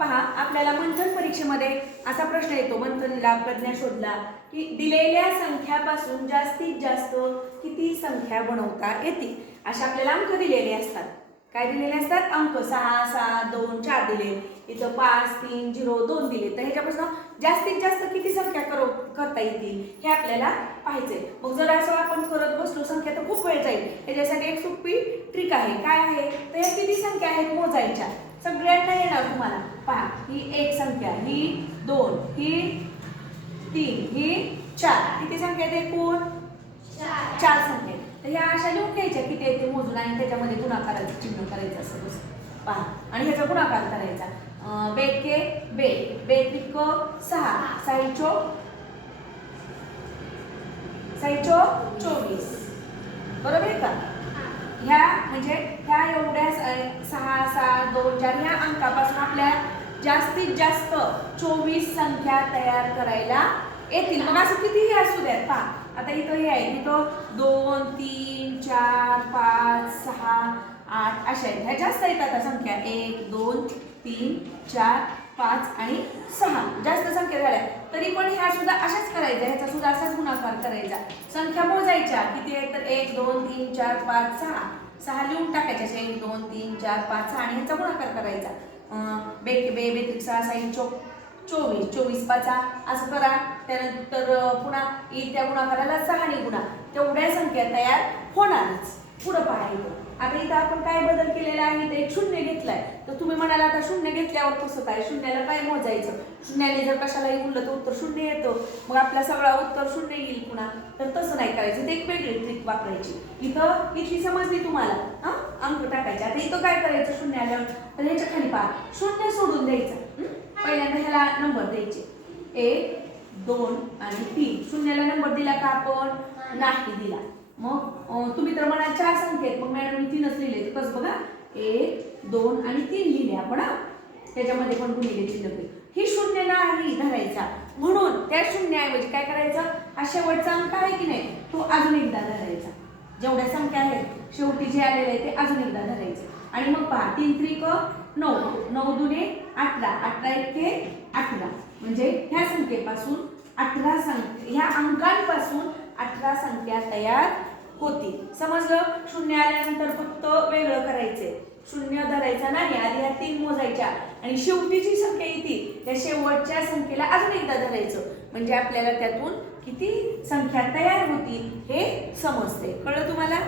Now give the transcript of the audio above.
पहा, आपल्याला मंथन परीक्षेमध्ये असा प्रश्न येतो, मंथनला प्रज्ञा शोधला की दिलेल्या संख्यापासून जास्तीत जास्त किती संख्या बनवता येतील, असे आपल्याला अंक दिलेले असतात. काय दिलेले असतात? अंक 6, 7, 2, 4 दिले, इथं 5, 3, 0, 2 दिले. तर ह्याच्यापासून जास्तीत जास्त किती संख्या करता येतील हे आपल्याला पाहायचंय. मग जर असं आपण करत बसलो संख्या तर खूप वेळ जाईल. ह्याच्यासाठी एक सोपी ट्रिक आहे. काय आहे? तर या किती संख्या आहेत मोजायच्या, सगळ्यांना येणार तुम्हाला. पहा, ही एक संख्या, ही 2, ही 3, ही 4. किती संख्या आहेत एकूण? 4 संख्या. तर ह्या अशा लिहून घ्यायच्या किती आहे ते मोजून, आणि त्याच्यामध्ये गुणाकाराचं चिन्ह करायचं असं बस. पहा, आणि ह्याचा गुणाकार करायचा. बेके बे, बेत्रिक 6, 6 चोक 24. बरोबर आहे का? ह्या म्हणजे ह्या एवढ्या 6, 7, 2, 4 ह्या अंकापासून आपल्या जास्तीत जास्त 24 संख्या तयार करायला येतील. मग असं कितीही असू द्यात. पहा, आता इथं हे आहे, इथं 2, 3, 4, 5, 6, 8 अशा आहेत. ह्या जास्त आहेत आता संख्या. 1, 2, 3, 4, 5 आणि 6 जास्त संख्या झाल्या. तरी पण ह्या सुद्धा अशाच करायच्या, ह्याचा सुद्धा असाच गुणाकार करायचा. संख्या मोजायच्या किती आहेत तर 1, 2, 3, 4, 5, 6. 6 लिहून टाकायच्या. 1, 2, 3, 4, 5, 6 आणि ह्याचा गुणाकार करायचा. बेके बे, बेत्रिक 6, 6 चोक 24, 24 पाचा असं करा. त्यानंतर पुन्हा त्या गुणाकाराला 6 ने गुणा, तेवढ्या संख्या तयार होणारच. पुढं पाहायचं. आता इथं आपण काय बदल केलेला आहे, इथे एक शून्य घेतलाय. तर तुम्ही म्हणाला आता शून्य घेतल्यावर कसं काय, शून्याला काय मोजायचं? शून्याने जर कशालाही गुणलं तर उत्तर शून्य येतं, मग आपला सगळा उत्तर शून्य येईल पुन्हा. तर तसं नाही करायचं, ते एक वेगळी ट्रिक वापरायची. इथं इथली समजली तुम्हाला? अंक टाकायचे. आता इथं काय करायचं, शून्य आल्यावर तर ह्याच्या खाली पहा, शून्य सोडून द्यायचं. पहिल्यांदा ह्याला नंबर द्यायचे 1, 2 आणि 3. शून्याला नंबर दिला का आपण? नाही दिला. मग तुम्ही तर म्हणाल 4 संख्या आहेत, मग मॅडम 3च लिहिले. तर कसं बघा, 1, 2 आणि 3 लिहिले आपण. त्याच्यामध्ये पण गुणिले चिन्ह. ही शून्य नाही धरायचा, म्हणून त्या शून्याऐवजी काय करायचं, हा शेवटचा अंक आहे की नाही तो अजून एकदा धरायचा. जेवढ्या संख्या आहेत शेवटी जे आलेले आहे ते अजून एकदा धरायचे. आणि मग पहा, 3 त्रिक 9, 9 दुने 18, 18 एके 18. म्हणजे ह्या संख्येपासून 18 संख्या, ह्या अंकांपासून 18 संख्या तयार होती. समजलं? शून्य आल्यानंतर फक्त वेगळं करायचंय, शून्य धरायचा नाही, आधी ह्या 3 मोजायच्या आणि शेवटी जी संख्या येते त्या शेवटच्या संख्येला अजून एकदा धरायचं. म्हणजे आपल्याला त्यातून किती संख्या तयार होतील हे समजते. कळलं तुम्हाला?